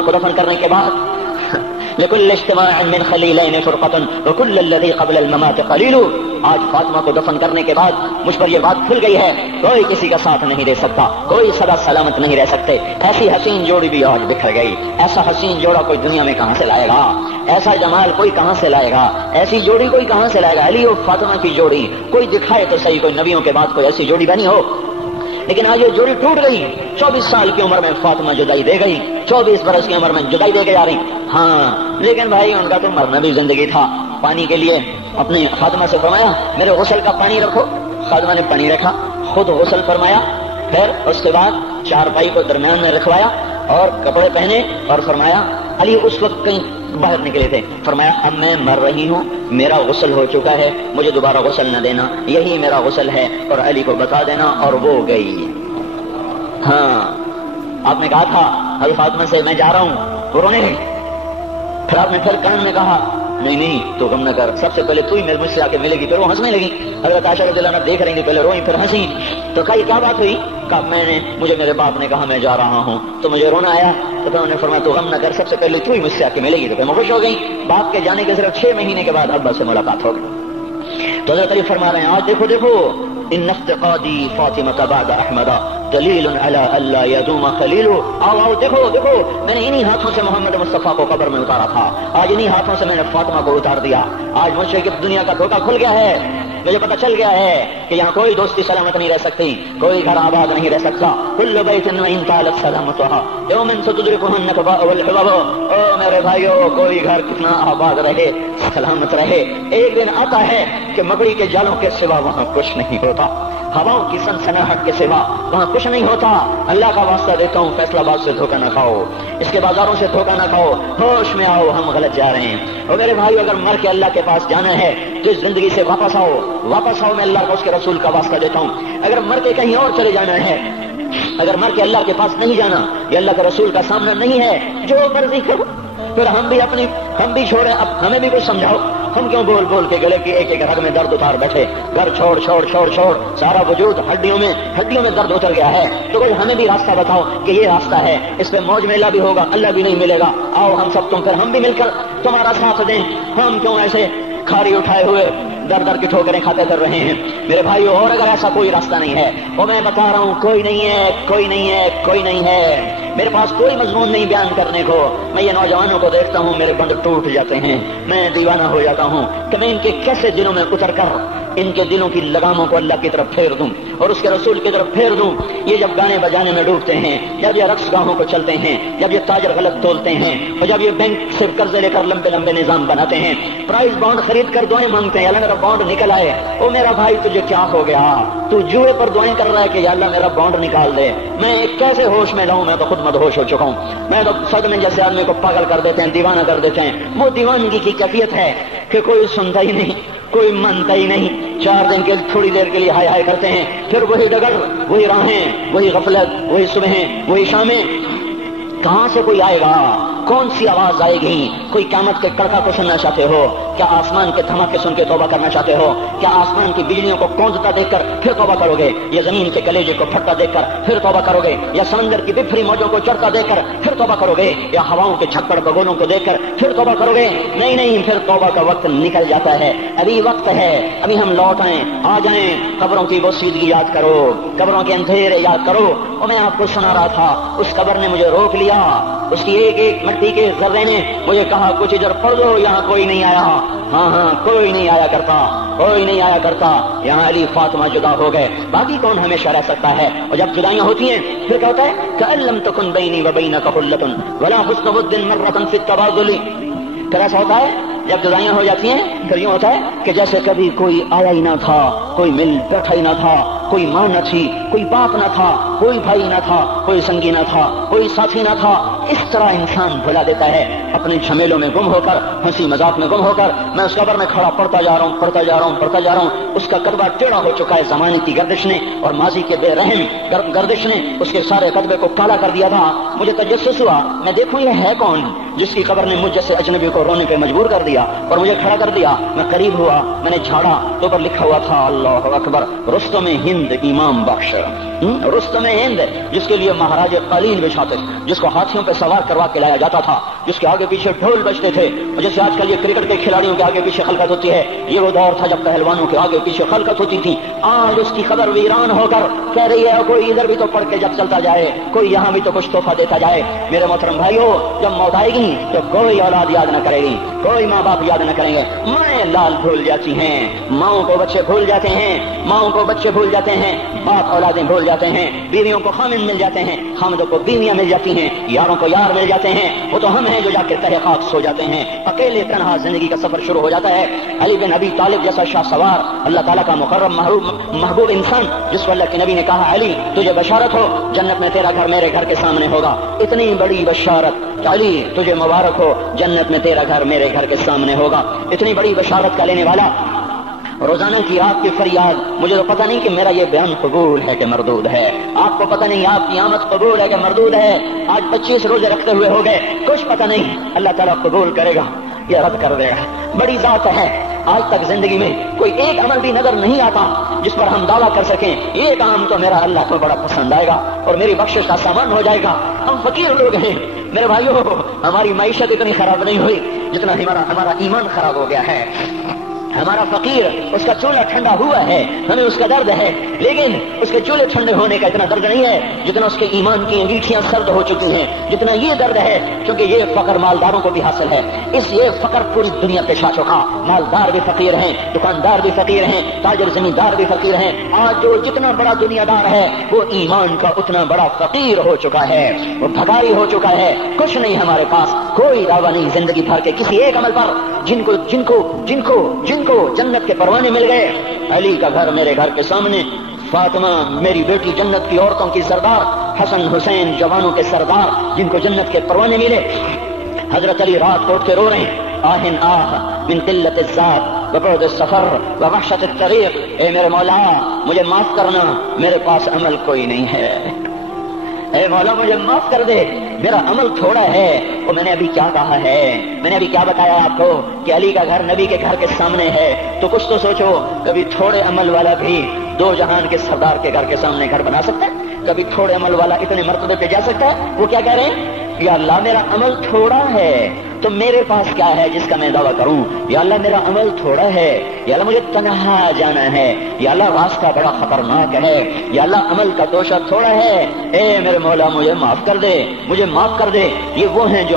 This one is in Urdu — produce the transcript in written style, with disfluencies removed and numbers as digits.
فاطمہ کو دفن کرنے کے بعد لكل اجتماع من خليلين فرقة وكل الذي قبل الممات قليل. آج فاطمہ کو دفن کرنے کے بعد مجھ پر یہ بات کھل گئی ہے، کوئی کسی کا ساتھ نہیں دے سکتا، کوئی سدا سلامت نہیں رہ سکتے. ایسی حسین جوڑی بھی آج بکھر گئی. ایسا حسین جوڑا کوئی دنیا میں کہاں سے لائے گا؟ ایسا جمال کوئی کہاں سے لائے گا؟ ایسی جوڑی کوئی کہاں سے لائے گا؟ علی اور فاطمہ کی جوڑی کوئی دکھائے تو صحیح، کوئی نبیوں کے بعد کوئی ایسی جوڑی بنی ہو. لیکن آج یہ جوڑی ٹوٹ گئی. 24 سال کی عمر میں فاطمہ جدائی دے گئی، 24 برس کی عمر میں جدائی دے کے جا رہی. ہاں لیکن بھائی ان کا تو مرنا بھی زندگی تھا. پانی کے لیے اپنی فاطمہ سے فرمایا میرے غسل کا پانی رکھو. فاطمہ نے پانی رکھا، خود غسل فرمایا، پھر اس کے بعد چارپائی کو درمیان میں رکھوایا اور کپڑے پہنے اور فرمایا علی اس وقت کہیں باہر نکلے تھے، فرمایا اب میں مر رہی ہوں، میرا غسل ہو چکا ہے، مجھے دوبارہ غسل نہ دینا، یہی میرا غسل ہے اور علی کو بتا دینا. اور وہ گئی. ہاں آپ نے کہا تھا حضرت فاطمہ سے میں جا رہا ہوں، وہ رونے لگی. پھر آپ نے پھر کان میں کہا نہیں تو غم نہ کر، سب سے پہلے تو ہی میرے مجھ سے آ کے ملے گی. پھر وہ ہنسنے لگی. حضرت عائشہ رضی اللہ عنہا دیکھ رہی تھی، پہلے روئی پھر ہنسی. تو کہا یہ کیا بات ہوئی؟ کہا مجھے میرے باپ نے کہا میں جا رہا ہوں تو مجھے رونا آیا. تو انہوں نے فرمایا تو غم نہ کر، سب سے پہلے تو ہی مجھ سے آ کے ملے گی. تو پھر میں خوش ہو گئی. باپ کے جانے کے صرف 6 مہینے کے بعد ابا سے ملاقات ہو گئی. تو حضرت علی فرما رہے ہیں آج دیکھو ان افتقادی فاطمہ بعد احمد دلیل علی اللہ یدوم خلیل. آؤ دیکھو میں نے انہی ہاتھوں سے محمد مصطفیٰ کو قبر میں اتارا تھا، آج انہی ہاتھوں سے میں نے فاطمہ کو اتار دیا. آج مجھ سے دنیا کا دھوکہ کھل گیا ہے. مجھے پتہ چل گیا ہے کہ یہاں کوئی دوستی سلامت نہیں رہ سکتی، کوئی گھر آباد نہیں رہ سکتا. کل بیت وان طالت سلامتها یوم ستدركها النكباء والحباب. او میرے بھائیو، کوئی گھر کتنا آباد رہے، سلامت رہے، ایک دن آتا ہے کہ مکڑی کے جالوں کے سوا وہاں کچھ نہیں ہوتا، ہواؤں کی سنسناہٹ کے سوا وہاں کچھ نہیں ہوتا. اللہ کا واسطہ دیتا ہوں فیصلہ آباد سے دھوکہ نہ کھاؤ، اس کے بازاروں سے دھوکہ نہ کھاؤ، ہوش میں آؤ، ہم غلط جا رہے ہیں. اور میرے بھائی اگر مر کے اللہ کے پاس جانا ہے تو اس زندگی سے واپس آؤ، میں اللہ کو اس کے رسول کا واسطہ دیتا ہوں. اگر مر کے کہیں اور چلے جانا ہے، اگر مر کے اللہ کے پاس نہیں جانا، یہ اللہ کے رسول کا سامنا نہیں ہے، جو مرضی کرو. پھر ہم بھی چھوڑیں، اب ہمیں بھی کچھ سمجھاؤ. ہم کیوں بول کے گلے کی ایک رگ میں درد اتار بیٹھے؟ گھر چھوڑ سارا وجود ہڈیوں میں درد اتر گیا ہے. تو کوئی ہمیں بھی راستہ بتاؤ کہ یہ راستہ ہے، اس پہ موج میلہ بھی ہوگا، اللہ بھی نہیں ملے گا. آؤ ہم سب تم ہم بھی مل کر تمہارا ساتھ دیں. ہم کیوں ایسے کھاری اٹھائے ہوئے در کی ٹھوکریں کھاتے کر رہے ہیں میرے بھائیو؟ اور اگر ایسا کوئی راستہ نہیں ہے، وہ میں بتا رہا ہوں کوئی نہیں ہے. میرے پاس کوئی مضمون نہیں بیان کرنے کو. میں یہ نوجوانوں کو دیکھتا ہوں، میرے بند ٹوٹ جاتے ہیں، میں دیوانہ ہو جاتا ہوں کہ میں ان کے کیسے دلوں میں اتر کر ان کے دلوں کی لگاموں کو اللہ کی طرف پھیر دوں اور اس کے رسول کی طرف پھیر دوں. یہ جب گانے بجانے میں ڈوبتے ہیں، جب یہ رقص گاہوں کو چلتے ہیں، جب یہ تاجر غلط تولتے ہیں، اور جب یہ بینک سے قرضے لے کر لمبے نظام بناتے ہیں، پرائز بانڈ خرید کر دعائیں مانگتے ہیں اللہ میرا بانڈ نکل آئے. او میرا بھائی تجھے کیا ہو گیا؟ تو جوئے پر دعائیں کر رہا ہے کہ یا اللہ میرا بانڈ نکال دے. میں کیسے ہوش میں لاؤں؟ میں تو خود مدہوش ہو چکا ہوں. میں تو صدمے جیسے آدمی کو پاگل کر دیتے ہیں، دیوانہ کر دیتے ہیں. وہ دیوانگی کی کیفیت ہے کہ کوئی سنتا ہی نہیں، کوئی مانتا ہی نہیں. 4 دن کے تھوڑی دیر کے لیے ہائے کرتے ہیں، پھر وہی ڈگر، وہی راہیں، وہی غفلت، وہی صبحیں، وہی شامیں. کہاں سے کوئی آئے گا؟ کون سی آواز آئے گی؟ کوئی قیامت کے کڑکا کو سننا چاہتے ہو؟ کیا آسمان کے دھماکے سن کے توبہ کرنا چاہتے ہو؟ کیا آسمان کی بجلیوں کو گونجتا دیکھ کر پھر توبہ کرو گے؟ یا زمین کے کلیجے کو پھٹتا دیکھ کر پھر توبہ کرو گے؟ یا سمندر کی بفری موجوں کو چڑھتا دیکھ کر پھر توبہ کرو گے؟ یا ہواؤں کے چھکڑ بگولوں کو دیکھ کر پھر توبہ کرو گے؟ نہیں، پھر توبہ کا وقت نکل جاتا ہے. ابھی وقت ہے، ابھی ہم لوٹ آئیں، آ جائیں. قبروں کی وہ سیدگی یاد کرو، قبروں کے اندھیرے یاد کرو. اور میں آپ کو سنا رہا تھا، اس قبر نے مجھے روک لیا، اس کی ایک مٹی کے ذرے نے مجھے کہا کچھ ادھر پڑھ دو، یہاں کوئی نہیں آیا. ہاں کوئی نہیں آیا کرتا. یہاں علی فاطمہ جدا ہو گئے، باقی کون ہمیشہ رہ سکتا ہے؟ اور جب جدائیاں ہوتی ہیں پھر کیا ہوتا ہے؟ کأن لم تکن بینی وبینک خلۃ ولا حسن ود مرۃ فی التبادل. پھر ایسا ہوتا ہے جب جدائیاں ہو جاتی ہیں پھر یوں ہوتا ہے کہ جیسے کبھی کوئی آیا ہی نہ تھا، کوئی مل بیٹھا ہی نہ تھا، کوئی ماں نہ تھی، کوئی باپ نہ تھا، کوئی بھائی نہ تھا، کوئی سنگی نہ تھا، کوئی ساتھی نہ تھا. اس طرح انسان بھلا دیتا ہے اپنے جھمیلوں میں گم ہو کر، ہنسی مذاق میں گم ہو کر. میں اس قبر میں کھڑا پڑھتا جا رہا ہوں. اس کا قدبہ ٹیڑھا ہو چکا ہے زمانے کی گردش نے اور ماضی کے بے رحم گردش نے اس کے سارے قدبے کو کالا کر دیا تھا. مجھے تجسس ہوا، میں دیکھوں یہ ہے کون جس کی قبر نے مجھ جیسے اجنبی کو رونے پہ مجبور کر دیا اور مجھے کھڑا کر دیا. میں قریب ہوا، میں نے جھاڑا تو پر لکھا ہوا تھا اللہ اکبر، رستم ہند امام بخش. رستم ہند جس کے لیے مہاراج قالین بچھاتے، جس کو ہاتھیوں پہ سوار کروا کے لایا جاتا تھا، جس کے آگے پیچھے ڈھول بجتے تھے، جیسے آج کل یہ کرکٹ کے کھلاڑیوں کے آگے پیچھے خلقت ہوتی ہے، یہ وہ دور تھا جب پہلوانوں کے آگے پیچھے خلقت ہوتی تھی۔ آج اس کی قبر ویران ہو کر کہہ رہی ہے کوئی ادھر بھی تو پڑھ کے جب چلتا جائے، کوئی یہاں بھی تو کچھ تحفہ دیتا جائے۔ میرے محترم بھائیو، جب موت آئے گی تو کوئی اولاد یاد نہ کرے گی، کوئی ماں باپ یاد نہ کریں گے، مائیں لال بھول جاتی ہیں، ماؤں کو بچے بھول جاتے ہیں، ماؤں کو بچے بھول جاتے ہیں، باپ اولادیں بھول جاتے ہیں، بیویوں کو خامن مل جاتے ہیں، خامدوں کو بیویاں مل جاتی ہیں، یاروں کو یار مل جاتے ہیں، وہ تو ہم ہیں جو جا کے تہہ خاک سو جاتے ہیں، اکیلے تنہا زندگی کا سفر شروع ہو جاتا ہے۔ علی بن ابی طالب جیسا شاہ سوار، اللہ تعالیٰ کا مکرم محبوب انسان، جس کو اللہ کے نبی نے کہا علی تجھے بشارت ہو جنت میں تیرا گھر میرے گھر کے سامنے ہوگا، اتنی بڑی بشارت، علی تجھے مبارک ہو جنت میں تیرا گھر میرے گھر کے سامنے ہوگا، اتنی بڑی بشارت کا لینے والا روزانہ کی آپ کی فریاد، مجھے تو پتہ نہیں کہ میرا یہ بیان قبول ہے کہ مردود ہے، آپ کو پتہ نہیں آپ کی آمد قبول ہے کہ مردود ہے، آج 25 روزے رکھتے ہوئے ہو گئے، کچھ پتہ نہیں، اللہ تعالیٰ قبول کرے گا یا رد کر دے گا، بڑی ذات ہے۔ آج تک زندگی میں کوئی ایک عمل بھی نظر نہیں آتا جس پر ہم دعویٰ کر سکیں یہ کام تو میرا اللہ کو بڑا پسند آئے گا اور میری بخشش کا سامان ہو جائے گا۔ ہم فقیر لوگ ہیں میرے بھائیوں، ہماری معیشت اتنی خراب نہیں ہوئی جتنا ہمارا ایمان خراب ہو گیا ہے۔ ہمارا فقیر اس کا چولہا ٹھنڈا ہوا ہے، ہمیں اس کا درد ہے، لیکن اس کے چولہے ٹھنڈے ہونے کا اتنا درد نہیں ہے جتنا اس کے ایمان کی انگیٹھیاں سرد ہو چکی ہیں، جتنا یہ درد ہے، کیونکہ یہ فقر مالداروں کو بھی حاصل ہے، یہ فقر پوری دنیا پہ چھا چکا، مالدار بھی فقیر ہیں، دکاندار بھی فقیر ہیں، تاجر زمیندار بھی فقیر ہیں، آج جو جتنا بڑا دنیا دار ہے وہ ایمان کا اتنا بڑا فقیر ہو چکا ہے، وہ بھکاری ہو چکا ہے، کچھ نہیں ہمارے پاس، کوئی دعویٰ نہیں زندگی بھر کے کسی ایک عمل پر، جن کو جنت کے پروانے مل گئے۔ علی کا گھر میرے گھر کے سامنے، فاطمہ میری بیٹی جنت کی عورتوں کی سردار، حسن حسین جوانوں کے سردار جن کو جنت کے پروانے ملے۔ حضرت علی رات کو اٹھ کے رو رہے ہیں، آہن آہ من قلت الذات وبعد السفر ووحشت الطریق، اے میرے مولا مجھے معاف کرنا، میرے پاس عمل کوئی نہیں ہے، اے مولا مجھے معاف کر دے، میرا عمل تھوڑا ہے۔ اور میں نے ابھی کیا کہا ہے، میں نے ابھی کیا بتایا آپ کو کہ علی کا گھر نبی کے گھر کے سامنے ہے، تو کچھ تو سوچو، کبھی تھوڑے عمل والا بھی دو جہان کے سردار کے گھر کے سامنے گھر بنا سکتا ہے؟ کبھی تھوڑے عمل والا اتنے مرتبے پہ جا سکتا ہے؟ وہ کیا کہہ رہے ہیں، یا اللہ میرا عمل تھوڑا ہے تو میرے پاس کیا ہے جس کا میں دعویٰ کروں، یا اللہ میرا عمل تھوڑا ہے، یا اللہ مجھے تنہا جانا ہے، یا اللہ راستہ بڑا خطرناک ہے، یا اللہ عمل کا توشہ تھوڑا ہے، اے میرے مولا مجھے معاف کر دے، مجھے معاف کر دے۔ یہ وہ ہیں جو